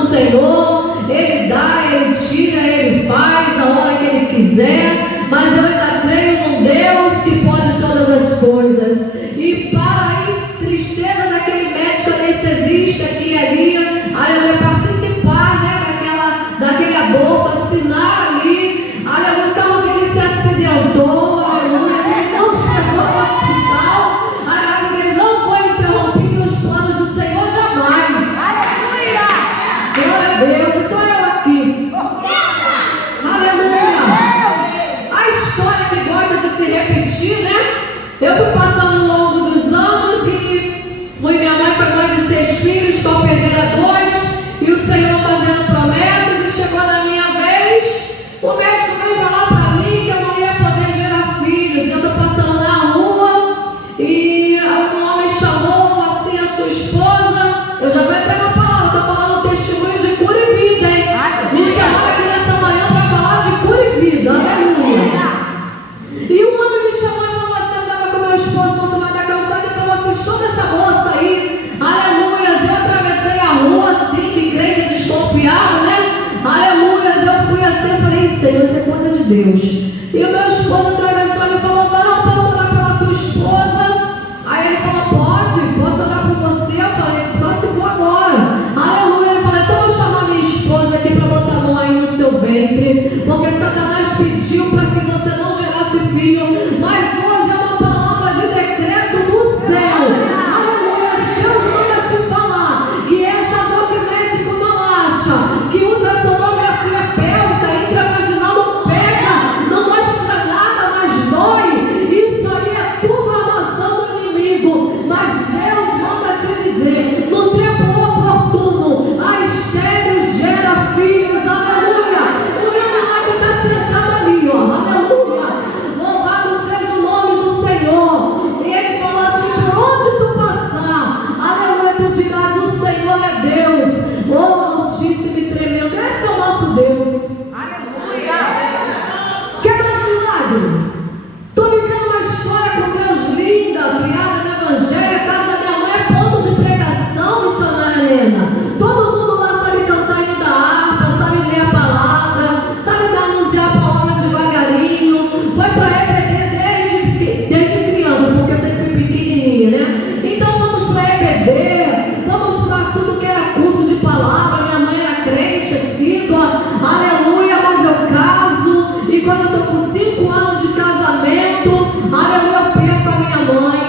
do Senhor, Ele dá, Ele tira, Ele faz a hora que Ele quiser, mas eu ainda creio num Deus que pode todas as coisas. E para aí, tristeza daquele médico anestesista que ali, aleluia, participar, né, daquele aborto, assinar ali, aleluia, o carro dele se acidentou, aleluia, ele não chegou ao hospital, aleluia, eles não foram interrompidos nos planos do Senhor jamais. Aleluia! Glória a Deus, estou eu aqui. Aleluia! A história que gosta de se repetir, né? Eu fui passando ao longo dos anos e minha mãe foi mãe de 6 filhos, estou perdendo 2, e o Senhor fazendo promessas, e chegou na minha vez, o médico veio falar para mim que eu não ia poder gerar filhos. Eu estou passando na rua e um homem chamou assim a sua esposa, eu já vou entrar na palavra, estou falando um testemunho de cura e vida, hein? Me chamaram aqui nessa manhã para falar de cura e vida, aleluia. E um homem me chamou e falou assim, andava com meu esposo do outro lado da calçada e falou assim, chama essa moça aí, aleluia. Eu atravessei a rua assim, que igreja desconfiada, né? Aleluia. Eu fui assim, falei, Senhor, isso é coisa de Deus. E o meu esposo atravessou e falou, não, posso orar pela tua esposa? Aí ele falou, posso orar por você? Eu falei, só se for agora. Aleluia. Ele falou, então eu vou chamar minha esposa aqui para botar a mão aí no seu ventre, porque Satanás pediu para que você não gerasse filho, mas hoje é uma palavra de decreto do céu. Aleluia. Deus manda te falar que essa dor que o médico não acha, que ultrassonografia pélvica, intravaginal não pega, não mostra nada, mas dói. Isso aí é tudo armação do inimigo. Mas Deus manda te dizer, no tempo oportuno, a estéril gera filhos. Aleluia. O meu milagre está sentado ali, ó. Aleluia. Louvado seja o nome do Senhor. E ele falou assim, por onde tu passar, aleluia, tu dirás, o Senhor é Deus. Oh, altíssimo e tremendo, esse é o nosso Deus. Aleluia. Quer mais milagre? Estou vivendo uma história com Deus linda, criada no Evangelho. A casa da minha mãe é ponto de pregação, missionária Helena. Todo mundo lá sabe cantar hino da harpa, sabe ler a palavra, sabe anunciar a palavra devagarinho. Foi para EBD desde criança, porque eu sempre fui pequenininha, né? Então vamos para EBD, vamos para tudo que era curso de palavra. Minha mãe era crente, assídua, aleluia, mas eu caso, e quando eu estou com 5 anos de casamento, aleluia, eu perco a minha mãe,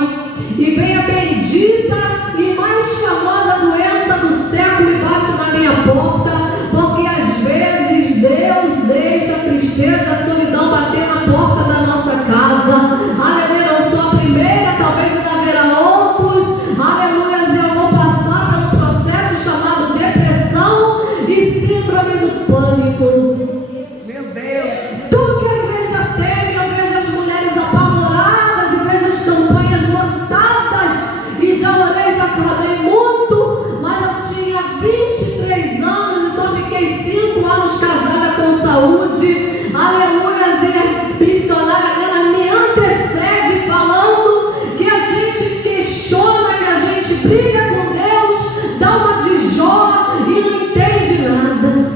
e vem a bendita e mais famosa doença do século e bate na minha porta, porque às vezes Deus deixa a tristeza, a solidão bater na porta da nossa casa. Aleluia, eu sou a primeira, talvez ainda haverá outros, aleluia, eu vou passar por um processo chamado depressão e síndrome do pânico. Meu Deus. Tudo que a igreja tem, eu vejo as mulheres apavoradas e vejo as campanhas lotadas, e já orei, já clamei muito, mas eu tinha 23 anos e só fiquei 5 anos casada com saúde. Aleluia, e a missionária Helena me antecede falando que a gente questiona, que a gente briga com Deus, dá uma de Jó e não entende nada.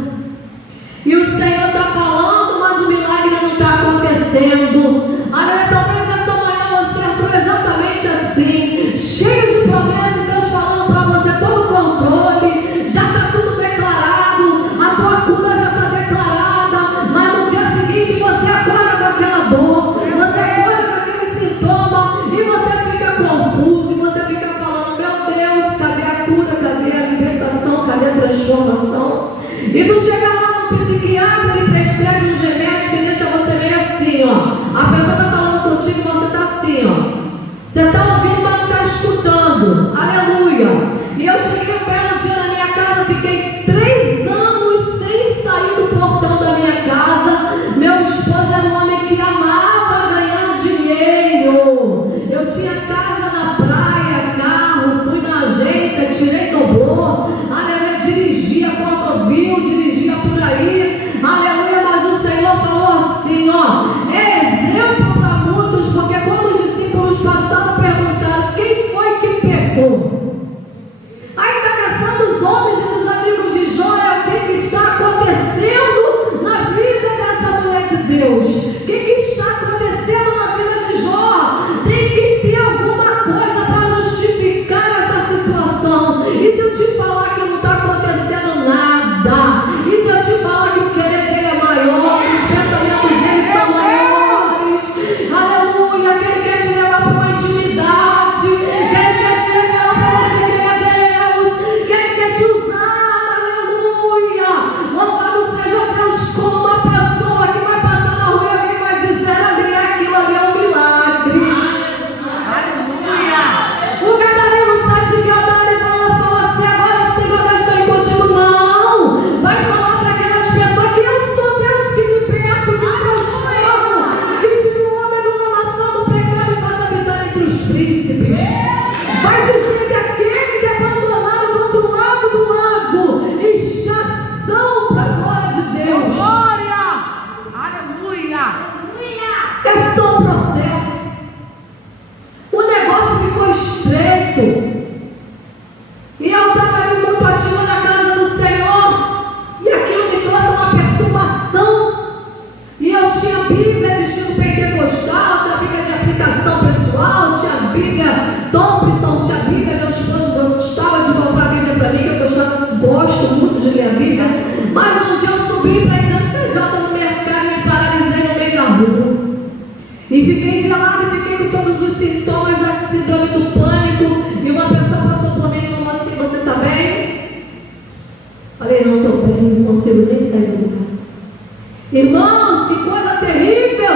E o Senhor está falando, mas o milagre não está acontecendo. Aleluia, talvez nessa manhã você entrou exatamente assim, cheio de promessas, Deus falando para você todo o controle, já está tudo declarado, a tua cura já está declarada, mas no dia seguinte você acorda com aquela dor, você acorda com aquele sintoma, e você fica confuso, e você fica falando, meu Deus, cadê a cura, cadê a libertação, cadê a transformação? E tu chega lá no psiquiatra, ele prescreve um remédio que deixa você meio assim, ó. A pessoa está falando contigo e você está assim, ó. Você está ouvindo, mas não está escutando. Aleluia. E eu cheguei a pé um dia na minha casa, fiquei 3 anos sem sair do portão da minha casa. Meu esposo era um homem que amava ganhar dinheiro. Eu tinha casa na praia, carro, fui na agência, tirei doblô. Aleluia, dirigia rodovia, dirigia por aí. Aleluia, mas o Senhor falou assim, ó, é exemplo para muitos, porque quando os discípulos passaram, perguntaram, de ler a Bíblia. Mas um dia eu subi para ir na CJ no mercado e me paralisei no meio da rua. E fiquei gelada e fiquei com todos os sintomas da síndrome do pânico. E uma pessoa passou por mim e falou assim: você está bem? Falei: não estou bem, não consigo nem sair do lugar. Irmãos, que coisa terrível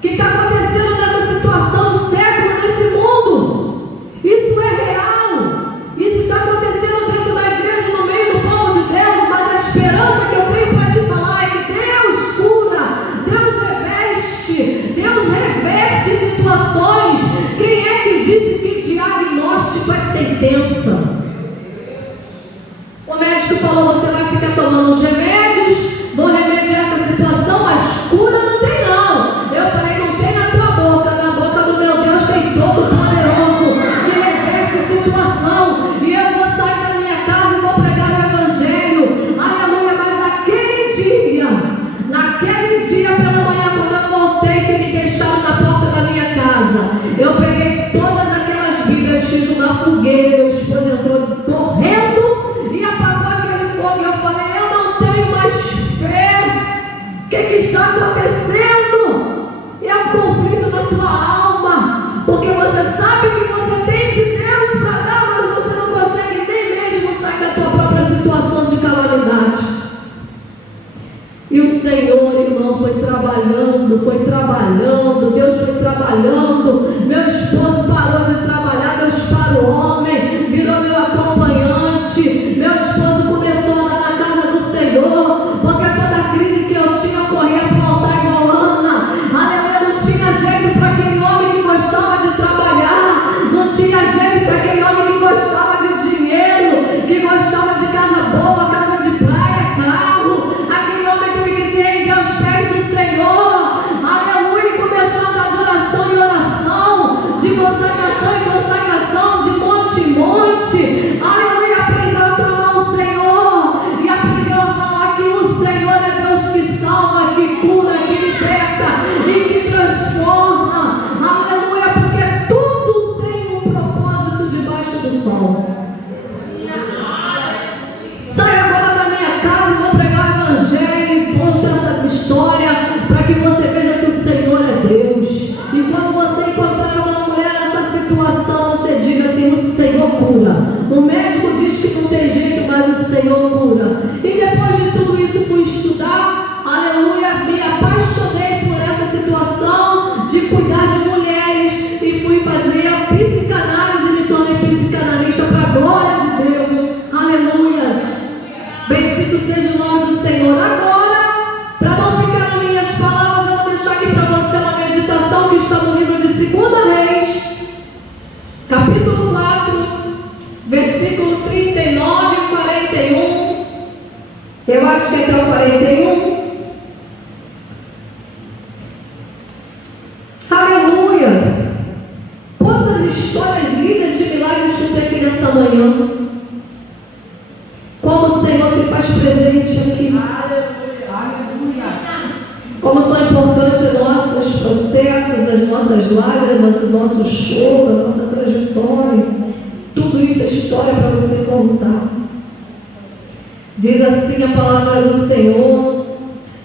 que está acontecendo nessa situação do século, nesse mundo. Isso é real. Isso está acontecendo dentro da igreja, no meio do povo de Deus. Mas a esperança que eu tenho para te falar é que Deus cura, Deus reveste, Deus reverte situações. Quem é que disse que diagnóstico é sentença? O médico falou: você vai ficar tomando os remédios, vou remediar essa situação, mas cura não tem não. Eu falei: não tem na tua boca, na boca do meu Deus tem todo poderoso, que reverte a situação. E eu vou sair da minha casa e vou pregar o evangelho, aleluia. Mas naquele dia pela manhã, quando eu voltei, que me deixaram na porta da minha casa, eu peguei todas aquelas bíblias, fiz uma fogueira, meu esposo entrou correndo e apagou aquele fogo. E eu falei: eu não tenho mais fé. O que está acontecendo? É um conflito na tua alma, porque você sabe que você tem de Deus para dar, mas você não consegue nem mesmo sair da tua própria situação de calamidade. E o Senhor, irmão, foi trabalhando, Deus foi trabalhando. Meu esposo parou de trabalhar, Deus para o homem, virou meu acompanhante. Meu esposo começou a andar na casa do Senhor, porque toda a crise que eu tinha, eu corria para o altar igual Ana. Aleluia, não tinha jeito para aquele homem que gostava de trabalhar, não tinha jeito para aquele homem que gostava de dinheiro, que gostava de casa boa, casa de praia, carro. Aquele homem que me dizia erguer aos pés do Senhor, aleluia, e começou a andar de oração em oração, de consagração em consagração, de monte em monte, aleluia. Aprendeu a clamar o Senhor e aprendeu a falar que o Senhor é Deus que salva, que cura, que liberta e que transforma, aleluia, porque tudo tem um propósito debaixo do sol. Sai agora da minha casa e vou pregar o evangelho e conto essa história para que você veja que o Senhor é Deus. E quando você encontrar uma mulher nessa situação, você diga assim: o Senhor cura. O médico diz que não tem jeito, mas o Senhor cura. E depois de tudo isso, fui estudar, aleluia, me apaixonei por essa situação de cuidar de mulheres e fui fazer a psicanálise, me tornei psicanalista para a glória de Deus, aleluia. Bendito seja o nome do Senhor. Agora, para não ficar nas minhas palavras, eu vou deixar aqui para você uma meditação que está no livro de 2 Reis, capítulo 4, versículo 39 e 41. Eu acho que é até o 41. Aleluias! Quantas histórias lindas de milagres tu tem aqui nessa manhã. Como o Senhor se faz presente aqui. Como são importantes nossos processos, as nossas lágrimas, o nosso choro, a nossa trajetória. Tudo isso é história para você contar. Diz assim a palavra do Senhor: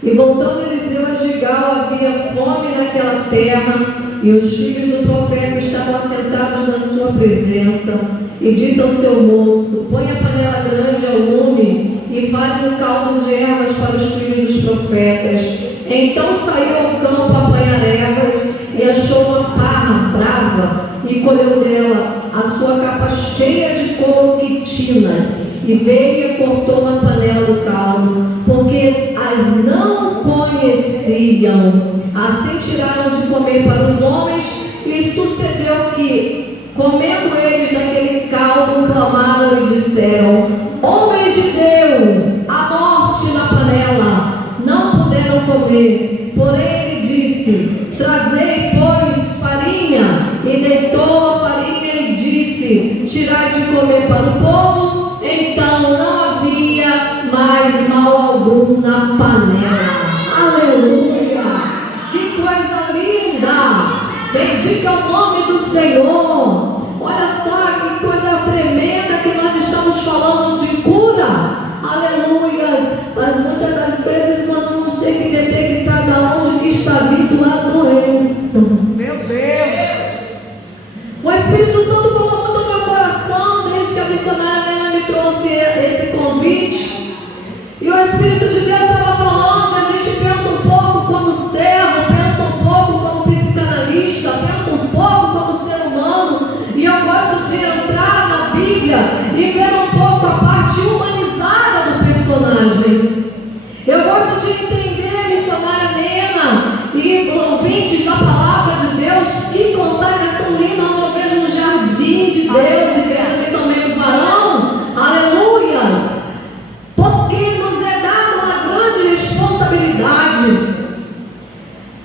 e voltando Eliseu a Gigal, havia fome naquela terra, e os filhos do profeta estavam assentados na sua presença. E disse ao seu moço: põe a panela grande ao lume e faz um caldo de ervas para os filhos dos profetas. Então saiu ao campo a apanhar ervas e achou uma parra brava e colheu dela a sua capa cheia de coloquitinas e veio e cortou na panela do caldo, porque as não conheciam. Assim tiraram de comer para os homens, e sucedeu que, comendo eles daquele caldo, clamaram e disseram: homens de Deus, a morte na panela. Não puderam comer. Porém ele disse: trazei, pois, farinha. E deitou a farinha e disse: tirai de comer para o povo. Então não havia mais mal algum na panela. Aleluia! Que coisa linda! Bendiga o nome do Senhor. Olha só que coisa tremenda que nós estamos falando de cura. Aleluia! E o Espírito de Deus estava falando, a gente pensa um pouco como servo, pensa um pouco como psicanalista, pensa um pouco como ser humano. E eu gosto de entrar na Bíblia e ver um pouco a parte humanizada do personagem. Eu gosto de entender, missionária Nena e ouvintes da palavra de Deus e consagração linda, onde eu vejo um jardim de Deus e vejo ali também um varão. Aleluias! Porque nos é dada uma grande responsabilidade.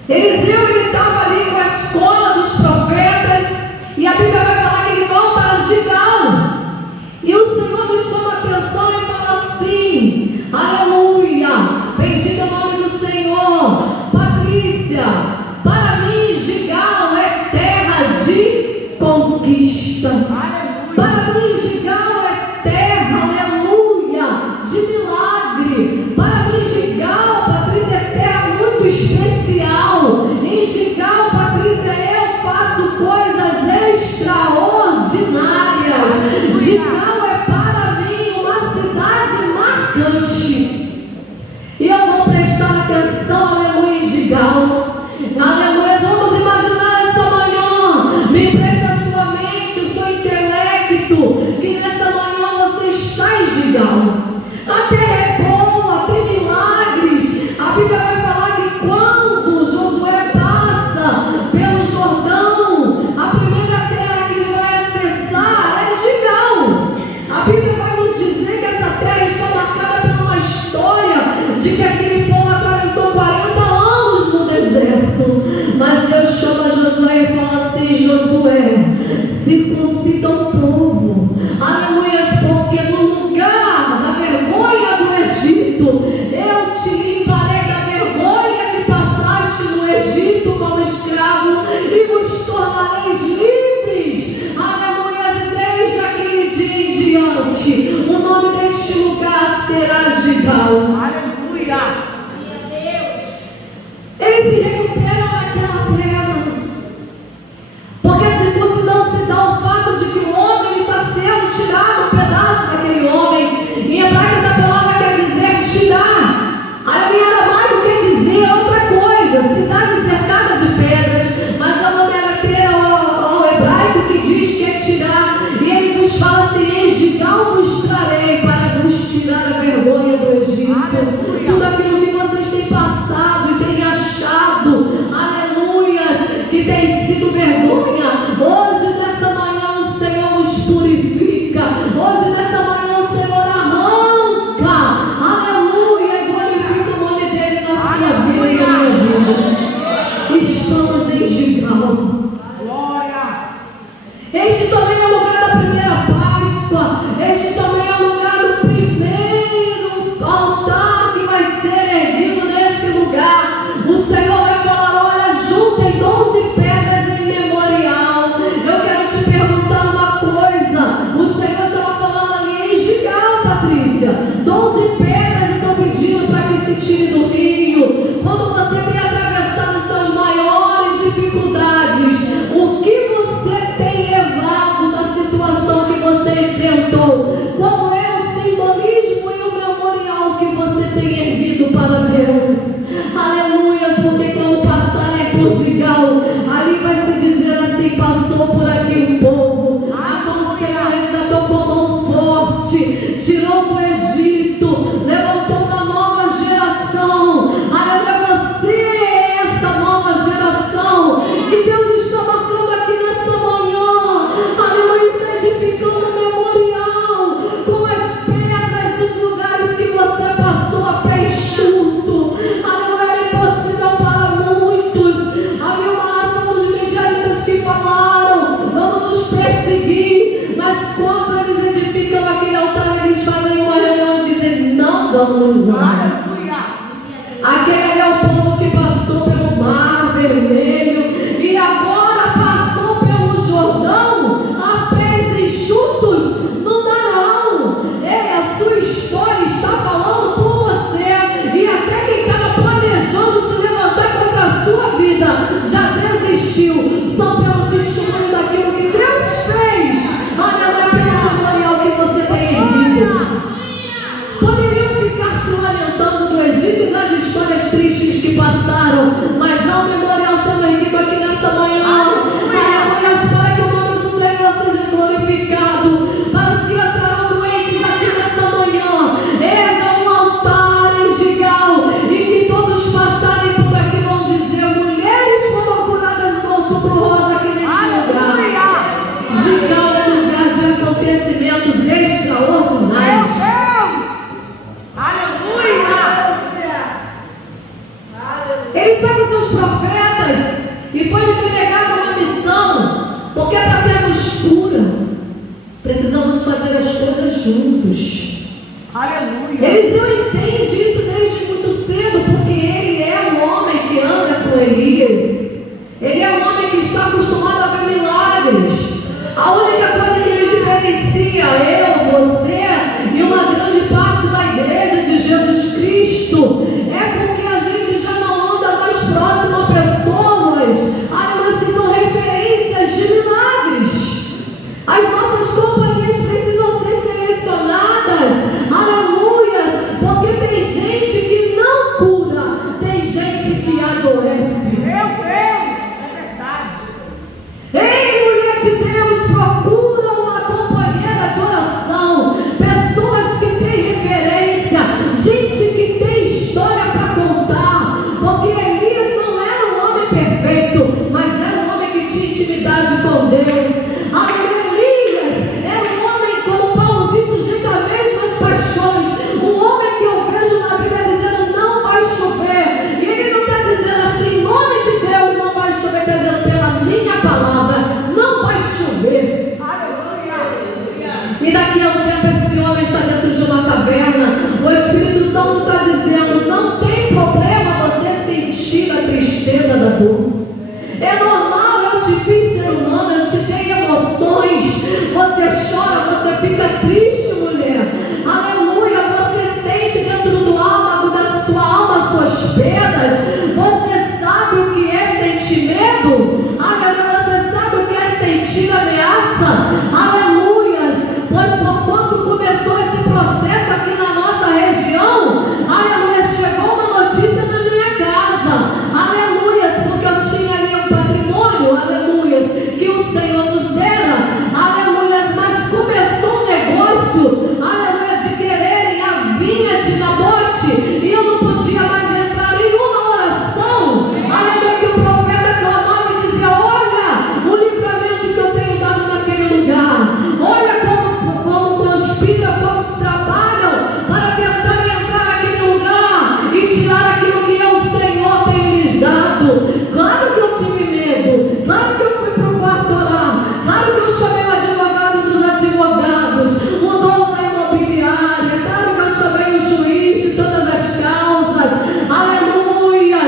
Eliseu, ele estava ali com a escola dos profetas e a Bíblia vai falar que ele volta a Gilgal. E o Senhor me chama a atenção e fala assim: aleluia, bendito é o nome do Senhor. Patrícia, para mim Gilgal é terra de conquista. Para mim Gilgal é terra, aleluia, de milagre. Para mim Gilgal, Patrícia, é terra muito especial. Em Gilgal, Patrícia, eu faço coisas extraordinárias. Gilgal é para mim uma cidade marcante. E eu vou prestar atenção, aleluia, em Gilgal. Aleluia, vamos imaginar essa manhã. Me presta a sua mente, o seu intelecto, que nessa manhã você está em Gilgal. A terra é boa, tem milagres. A Bíblia vai falar que quando Josué passa pelo Jordão, a primeira terra que ele vai acessar é Gilgal. A Bíblia vai nos dizer que essa terra está marcada por uma história de que aquele povo atravessou 40 anos no deserto. Mas Deus chama Josué e fala assim: Josué, circuncida o povo. Aleluia, porque no lugar da vergonha do Egito, eu te limparei da vergonha que passaste no Egito como escravo e vos tornareis livres. Aleluia, e desde aquele dia em diante, o nome deste lugar será Gilgal. Aleluia. Eles se recuperam naquela terra, porque a circuncisão se dá o fato de que o homem está sendo tirado um pedaço daquele homem. Em hebraico essa palavra quer dizer tirar. Em aramaico quer dizer outra coisa, cidade cercada de pedras, mas a nome ao hebraico que diz que é tirar. E ele nos fala assim: em Gilgal vos trarei para vos tirar a vergonha do Egito. Tudo aquilo que vocês têm passado e têm achado, aleluia, que tem sido vergonha, hoje nessa manhã o Senhor os purifica. Hoje nessa manhã o Senhor arranca, aleluia, e glorifica o nome dele na sua vida e na minha vida. Estamos em Gilgal. Glória. Este também é o lugar da primeira Páscoa. Este também é o lugar do primeiro altar que vai ser erguido nesse lugar. O Senhor vai falar: olha, juntem 12 pedras em memorial. Eu quero te perguntar uma coisa. O Senhor estava falando ali em Gilgal, Patrícia. 12 pedras estão pedindo para que se tire do rio. Quando você tem atravessado suas maiores dificuldades, o que você tem levado da situação que você enfrentou? Qual é o simbolismo e o memorial que você tem erguido para Deus? Aleluia, porque quando passarem por Gilgal, ali vai se dizer assim: passou por aqui um povo, a qual o Senhor resgatou com mão forte, tirou do Egito, levantou uma nova geração. Aleluia, você é essa nova geração que Deus está marcando aqui nessa manhã. Aleluia, está edificando um memorial com as pedras dos lugares que você passou a pé enxuto. Aleluia, era impossível para muitos. Havia uma nação dos medianitas que falaram: vamos nos perseguir. Mas quando eles edificam aquele altar, eles fazem uma reunião e dizem: não vamos lá. Aquele é o povo que passou pelo Mar Vermelho e agora passou pelo Jordão a pés enxutos. Não darão. A sua história está falando por você. E até quem estava planejando se levantar contra a sua vida já desistiu. Só pelo testemunho daquilo que Deus fez. Olha, pelo memorial que você tem erguido. Poderiam ficar se lamentando do Egito e das histórias tristes que passaram, mas há um memorial sendo erguido aqui nessa manhã. Aleluia, para que o nome do Senhor seja glorificado. Para os que entraram doentes aqui nessa manhã, ergam altares de Gal, e que todos passarem por aqui vão dizer: mulheres foram curadas do outubro rosa aqui neste lugar. Gigal é lugar de acontecimentos extraordinários. Ele está com seus profetas e foi lhe delegada uma missão, porque para termos cura precisamos fazer as coisas juntos. Aleluia. Eliseu entende isso desde muito cedo, porque ele é um homem que anda com Elias. Ele é um homem que está acostumado a ver milagres. A única coisa que nos diferencia, eu, você e uma grande parte da igreja de Jesus Cristo, é porque a gente já não anda mais próximo a pessoas, mas que são referências de milagres. As nossas companhias precisam ser selecionadas, aleluia, porque tem gente que não cura, tem gente que adoece. Meu Deus, é verdade. Ei, mulher de Deus, procura uma companheira de oração, pessoas que têm referência, gente que tem história para contar, porque Elias não era um homem perfeito, mas era um homem que tinha intimidade com Deus. Elias era um homem, como Paulo diz, sujeito às mesmas paixões, um homem que eu vejo na Bíblia dizendo: não vai chover, e ele não está dizendo assim, em nome de Deus não vai chover, está dizendo pela minha palavra, não vai chover. E daqui a um tempo esse homem está dentro de uma caverna, o Espírito Santo está dizendo: não tem problema você sentir a tristeza da dor, é normal, eu te fiz ser humano, eu te dei emoções, você chora, você fica triste, mulher, aleluia, você sente dentro do âmago da sua alma suas perdas, você sabe o que é sentir medo, aleluia, você sabe o que é sentir ameaça, aleluia, pois por quando começou esse processo aqui na nossa região, aleluia, chegou uma notícia na minha casa, aleluia, porque eu tinha ali um patrimônio, aleluia, que o Senhor nos dera, aleluia, mas começou um negócio, aleluia, de quererem a vinha de Nabote, e eu não podia mais entrar em uma oração, aleluia, que o profeta clamava e dizia: olha o livramento que eu tenho dado naquele lugar, olha como conspiram, como trabalham para tentar entrar naquele lugar e tirar aquilo que eu, Senhor, tenho lhes dado. Claro que eu tive medo, claro que eu fui para o quarto orar, claro que eu chamei o advogado dos advogados, o dono da imobiliária, claro que eu chamei o juiz de todas as causas, aleluia,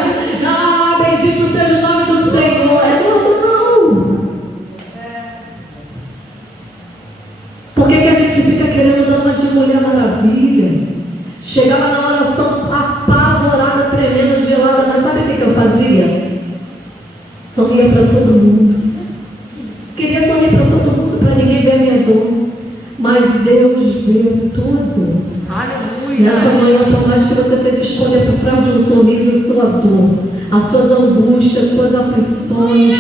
bendito seja o nome do Senhor. É normal. Por que a gente fica querendo dar uma de Mulher Maravilha? Chegava na oração apavorada, tremenda, gelada, mas sabe o que eu fazia? Sorria para todo mundo. Queria sorrir para todo mundo, para ninguém ver a minha dor. Mas Deus vê tudo. Aleluia. Nessa manhã, por mais que você tente esconder por trás de um sorriso a sua dor, as suas angústias, as suas aflições,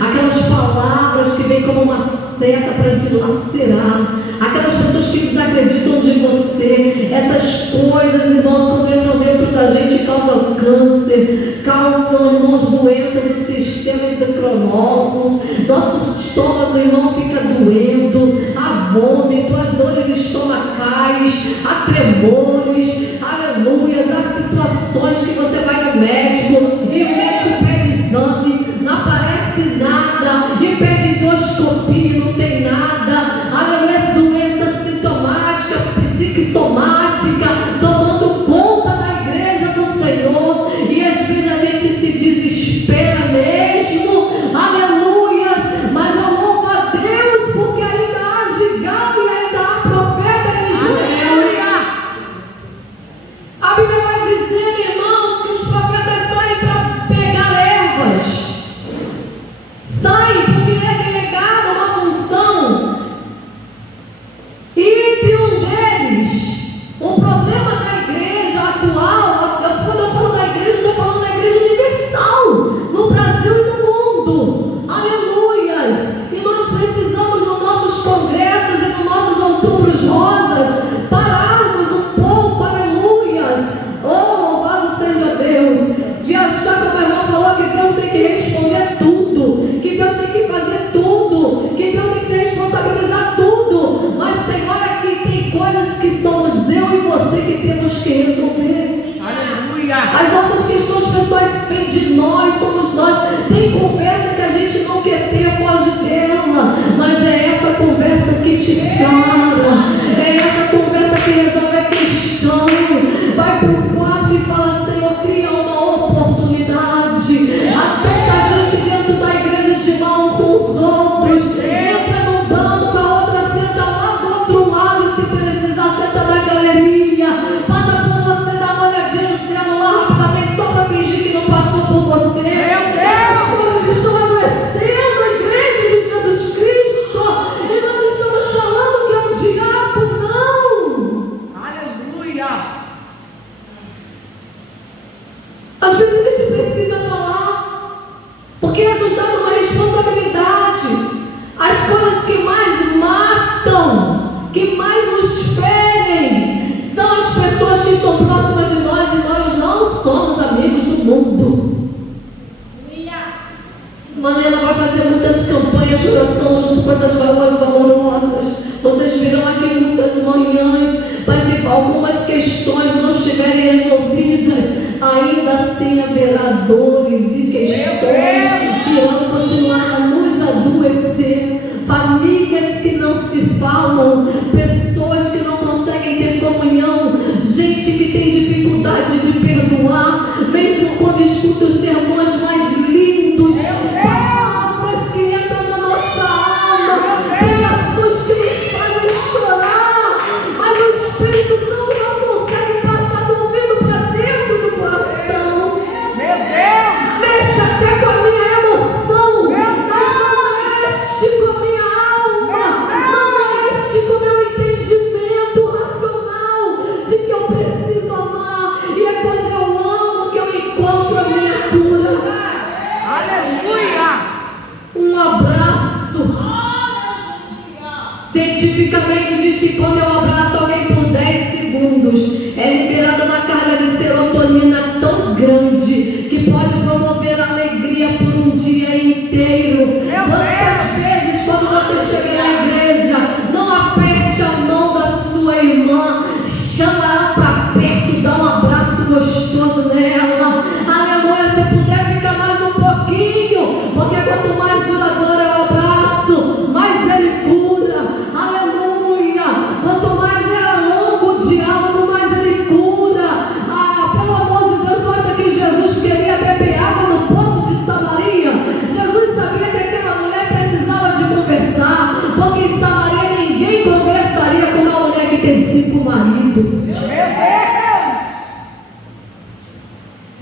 aquelas palavras que vêm como uma seta para te lacerar, aquelas pessoas que desacreditam de você, essas coisas, irmãos, quando entram dentro da gente, causam câncer, causam, irmãos, doenças do sistema endocrinológico, nosso estômago, irmão, fica doendo, há vômito, há dores estomacais, há tremores, aleluia, há situações que você vai no médico e o médico pede exame, não aparece nada, e pede endoscopia, não tem nada, aleluia, doença sintomática, psicossomática, tomando conta da igreja do Senhor, e às vezes a gente se desespera mesmo, aleluia, mas eu louvo a Deus, porque ainda há Gigal e ainda há profeta em Israel. A Bíblia vai dizer, irmãos, que os profetas saem para pegar ervas, saem porque é delegada uma função, e entre um deles, o problema da igreja, temos que resolver. Aleluia. As nossas questões pessoais vêm de nós, somos nós. Tem conversa que a gente não quer ter, foge dela, mas é essa conversa que te sara, é essa conversa que resolve a questão. Vai para o quarto e fala: Senhor, cria uma oportunidade. Há tanta gente dentro da igreja de mal com os outros. Entra no banco, a outra senta lá do outro lado, e se precisar, senta na galeria. Passa por você, dá uma olhadinha no celular rapidamente, só para fingir que não passou por você. Essas coisas estão adoecendo a igreja de Jesus Cristo, e nós estamos falando que é o diabo, não. Aleluia. Às vezes a gente precisa falar, porque é nos dado uma responsabilidade. As coisas que mais matam, que mais nos ferem, são as pessoas que estão próximas de nós, e nós não somos amigos do mundo. Manela vai fazer muitas campanhas de oração junto com essas valores valorosas. Vocês viram aqui muitas manhãs, mas se algumas questões não estiverem resolvidas, ainda assim haverá dores e questões que irão continuar a nos adoecer. Famílias que não se falam, pessoas que não conseguem ter comunhão, gente que tem dificuldade de perdoar, mesmo quando escuta os sermões mais lindos, palavras que entram na nossa alma, pregações que nos fazem chorar, mas o Espírito Santo não consegue passar do ouvido para dentro do coração. Meu Deus. Mexe até com a minha emoção, mas não mexe com a minha alma, não mexe com o meu entendimento racional de que eu preciso amar, e é quando eu amo que eu encontro a minha cura. Aleluia. Um abraço. Cientificamente diz que quando eu abraço alguém por 10 segundos, é liberada uma carga de serotonina tão grande que pode promover alegria por um dia inteiro. Quantas vezes, quando você chega na igreja, não aperte a mão da sua irmã, chama ela para perto, dá um abraço gostoso nela. Aleluia, se puder ficar mais um pouquinho, porque quanto mais duradouro é o abraço, mais ele cura. Aleluia, quanto mais é longo o diálogo, mais ele cura. Pelo amor de Deus, tu acha que Jesus queria beber água no poço de Samaria? Jesus sabia que aquela mulher precisava de conversar, porque em Samaria ninguém conversaria com uma mulher que tem 5 maridos.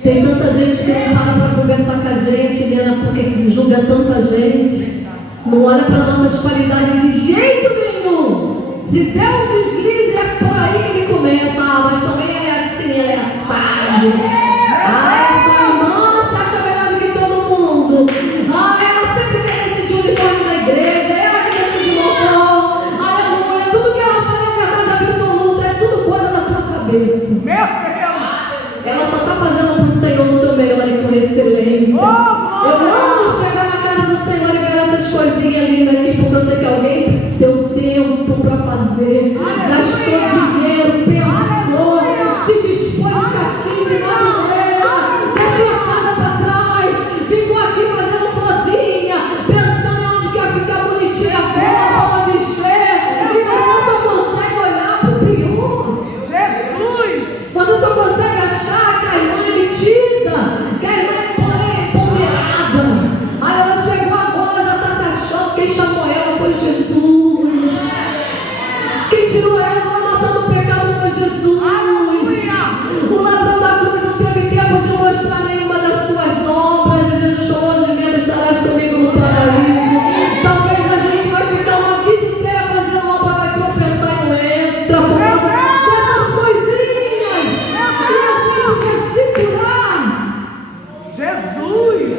Tem tanta gente que não para conversar com a gente, Liana, porque julga tanto a gente. Não olha para nossas qualidades de jeito nenhum. Se der um deslize, é por aí que ele começa. Mas também ele é assim, ele é assado. Sua irmã se acha melhor do que todo mundo. Ela sempre quer decidir o uniforme da igreja, ela que decide o louvor. Aleluia, tudo que ela fala é verdade absoluta, é tudo coisa da tua cabeça. Meu Deus. Ela só está fazendo para o Senhor o seu melhor e com excelência. Eu amo chegar na casa do Senhor e ver essas coisinhas lindas aqui, porque eu sei que alguém deu tempo para fazer, gastou dinheiro, pensou, se dispôs de caixinha e madureira, deixou a casa para trás, ficou aqui fazendo cozinha, pensando onde quer ficar bonitinha a bola para encher, e você só consegue olhar para o pior. Jesus. Você só consegue achar que a irmã é metida, que a irmã é ponderada. Aí ela chegou agora, já está se achando. Quem chamou ela foi Jesus. Quem tirou ela da maçã do pecado foi Jesus. O ladrão da cruz não teve tempo de mostrar nenhuma das suas obras. E Jesus falou: hoje mesmo estarás comigo no paraíso. Talvez a gente vai ficar uma vida inteira fazendo obra, vai tropeçar e não entra por causa dessas coisinhas. E a gente quer se curar. Jesus.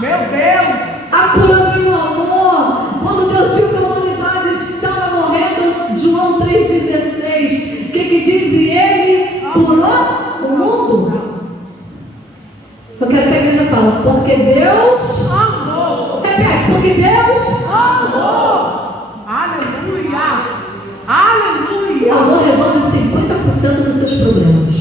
Meu Deus. A cura vem no amor. Quando Deus viu que a humanidade estava morrendo, João 3,16, o que diz? E ele curou o mundo. Eu quero que a igreja fale: porque Deus Amor. repete, porque Deus Amor. Aleluia. o Aleluia. amor resolve 50% 50% dos seus problemas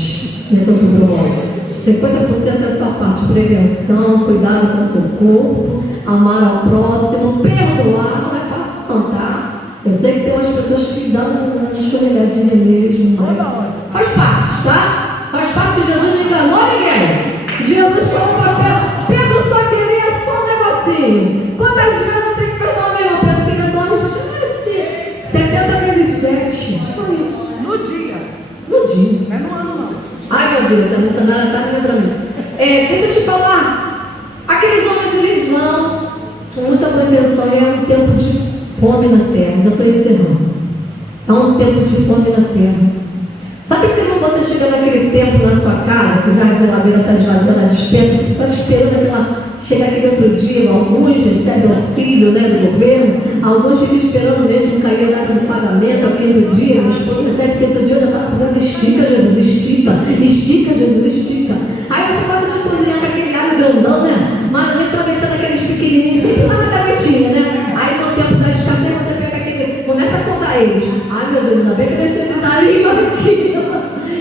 nessa outubro rosa. 50% é a sua parte, prevenção, cuidado com o seu corpo, amar ao próximo, perdoar. Não é fácil não, tá? Eu sei que tem umas pessoas que dão uma escorregadinha mesmo, mas faz parte, tá? Faz parte que Jesus não enganou ninguém. Jesus falou para Pedro só queria só um negocinho. Quantas vezes eu tenho que perdoar meu irmão? Pedro queria só um negocinho. 70 vezes 7, só isso. No dia. No dia. Não é no ano, não. Ai meu Deus, a missionária está me lembrando isso. Deixa eu te falar. Aqueles homens, eles vão com muita pretensão e é um tempo de fome na terra. Já estou encerrando. É um tempo de fome na terra. Sabe quando você chega naquele tempo na sua casa, que já a geladeira está esvaziando a despensa, você está esperando chega aquele outro dia, alguns recebem auxílio, né, do governo, alguns ficam esperando mesmo cair o horário de pagamento, ao quinto dia, meu esposo recebe o quinto dia, eu já estava fazendo, estica Jesus, estica Jesus, estica. Aí você gosta de cozinhar com aquele alho grandão, né? Mas a gente vai deixando aqueles pequenininhos, sempre lá na gavetinha, né? Aí no tempo da escassez você pega aquele, começa a contar eles. Ai meu Deus, ainda bem que eu deixei esses alhinhos aqui.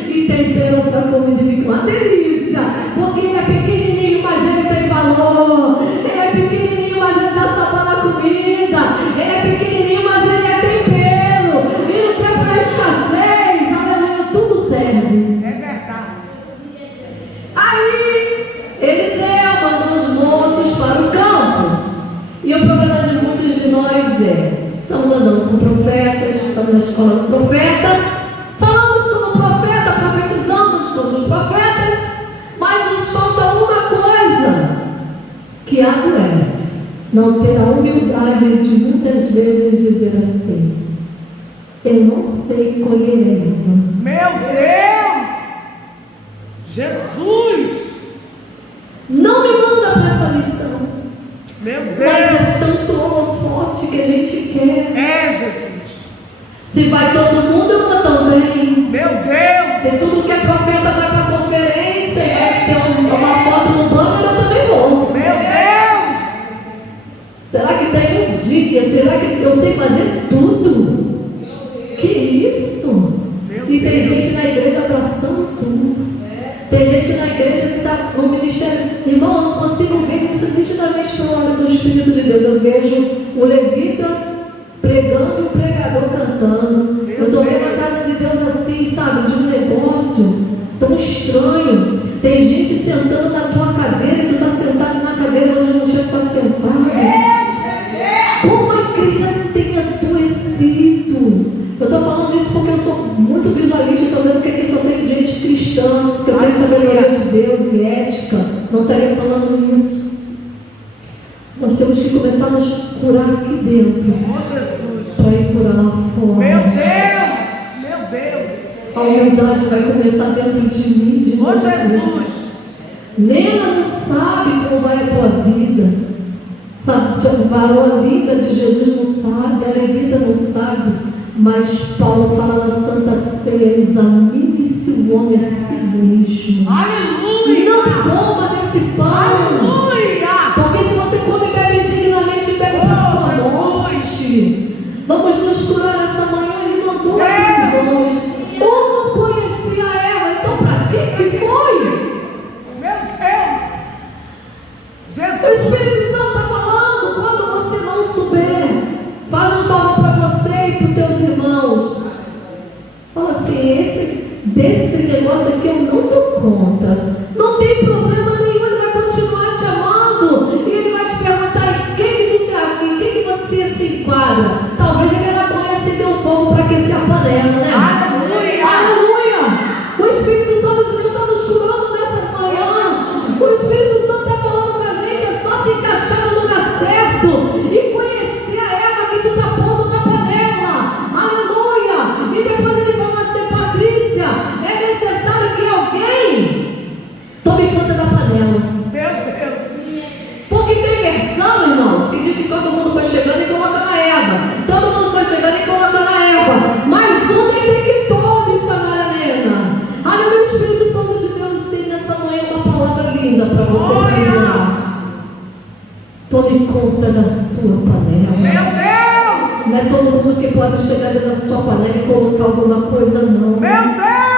E tempera a sua comida e fica uma delícia. Porque ele é pequenininho, mas ele tem valor. Ele é pequenininho, mas ele dá sabor na comida. Ele é pequenininho, mas ele é tempero. E no tempo da escassez, aleluia, tudo serve. É verdade. Aí, Eliseu mandou os moços para o campo. E o problema de muitos de nós estamos andando com profetas, estamos na escola do profeta, falamos como profeta, profetizamos como os profetas, mas nos falta uma coisa que adoece. Não ter a humildade de muitas vezes dizer assim: eu não sei colher erva. Meu Deus! Jesus! Não me manda para essa missão. Meu Mas Deus! é tanto holofote que a gente quer. É, Jesus! Se vai todo mundo, eu vou também. Meu Deus! Se tudo que é profeta vai para a conferência e vai ter uma foto no banner, eu também vou. Meu Deus! Será que tem um dia? Será que eu sei fazer tudo? Que isso? E tem gente na igreja abraçando tudo. Tem gente na igreja que está no ministério. Irmão, eu não consigo ver isso nitidamente pelo olho do Espírito de Deus. Eu vejo o levita pregando e o pregador cantando. Eu estou vendo a casa de Deus assim, sabe, de um negócio tão estranho. Tem gente sentando na tua cadeira e tu está sentado na cadeira onde não tinha que estar sentado. Como a igreja tem adoecido. Eu estou falando isso porque eu sou muito visualista, estou vendo que aqui só tem gente cristã, que eu tenho sabedoria de Deus e ética. Não estaria falando isso. Nós temos que começar a nos curar aqui dentro, para ir curar lá fora. Meu Deus! Meu Deus! A humildade vai começar dentro de mim, de você. Jesus! Nena não sabe como vai a tua vida. Sabe, a varoa linda de Jesus não sabe, a levita não sabe. Mas Paulo fala na Santa Ceia: examine-se o homem a si mesmo. Aleluia! Não coma desse pão. Aleluia! Porque se você come e bebe indignamente, bebe para a sua morte. Vamos nos curar nessa manhã. Ele mandou aqueles homens. Ou não conhecia ela, então para que foi? Meu Deus! O Espírito Santo está falando. Quando você não souber, faz um favor para você e para os teus irmãos. Fala assim: desse negócio aqui eu não dou conta. Não tem problema nenhum, ele vai continuar te amando. E ele vai te perguntar: em que você se enquadra? Talvez ele era bom e acendeu um fogo para aquecer a panela, né? Aleluia! Aleluia! O Espírito Santo de Deus está nos curando nessa manhã. O Espírito Santo está falando com a gente: é só se encaixar no lugar certo e conhecer a erva que tu está pondo na panela. Aleluia! E depois ele fala assim: Patrícia, é necessário que alguém tome conta da panela. Meu Deus! Porque tem versão, irmãos, que diz que todo mundo vai chegando e coloca na erva. Todo mundo vai chegando e coloca na erva. Mas um tem que tome, chamar a nena. Aleluia! O Espírito Santo de Deus tem nessa manhã uma palavra linda para você terminar. Tome conta da sua panela. Meu Deus! Não é todo mundo que pode chegar dentro da sua panela e colocar alguma coisa, não. Meu Deus!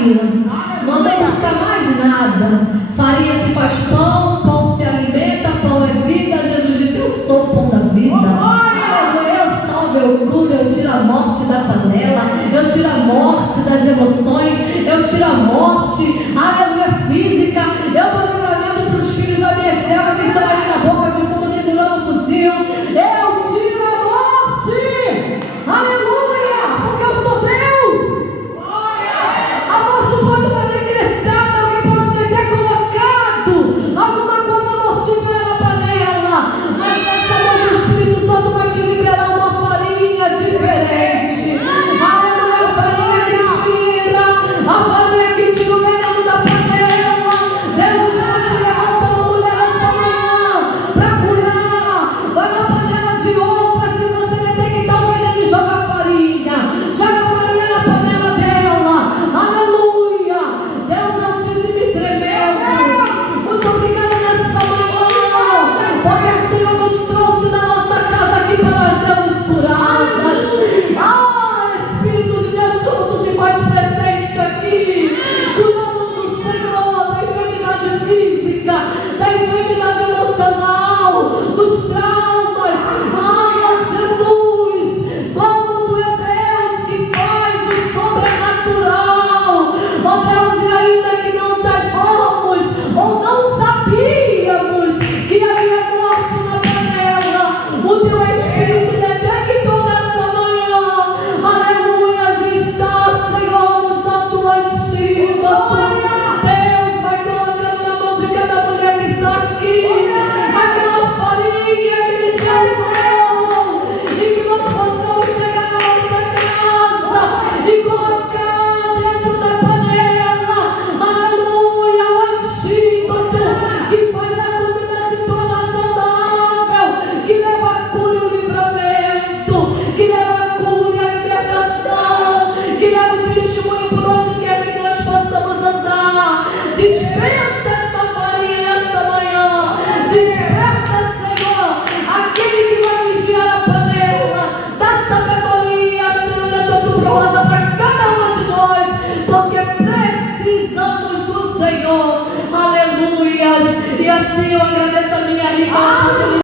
farinha. Mandei buscar mais nada. Farinha se faz pão, pão se alimenta, pão é vida. Jesus disse: eu sou o pão da vida. Aleluia, eu salvo, eu curo, eu tiro a morte da panela, eu tiro a morte das emoções, eu tiro a morte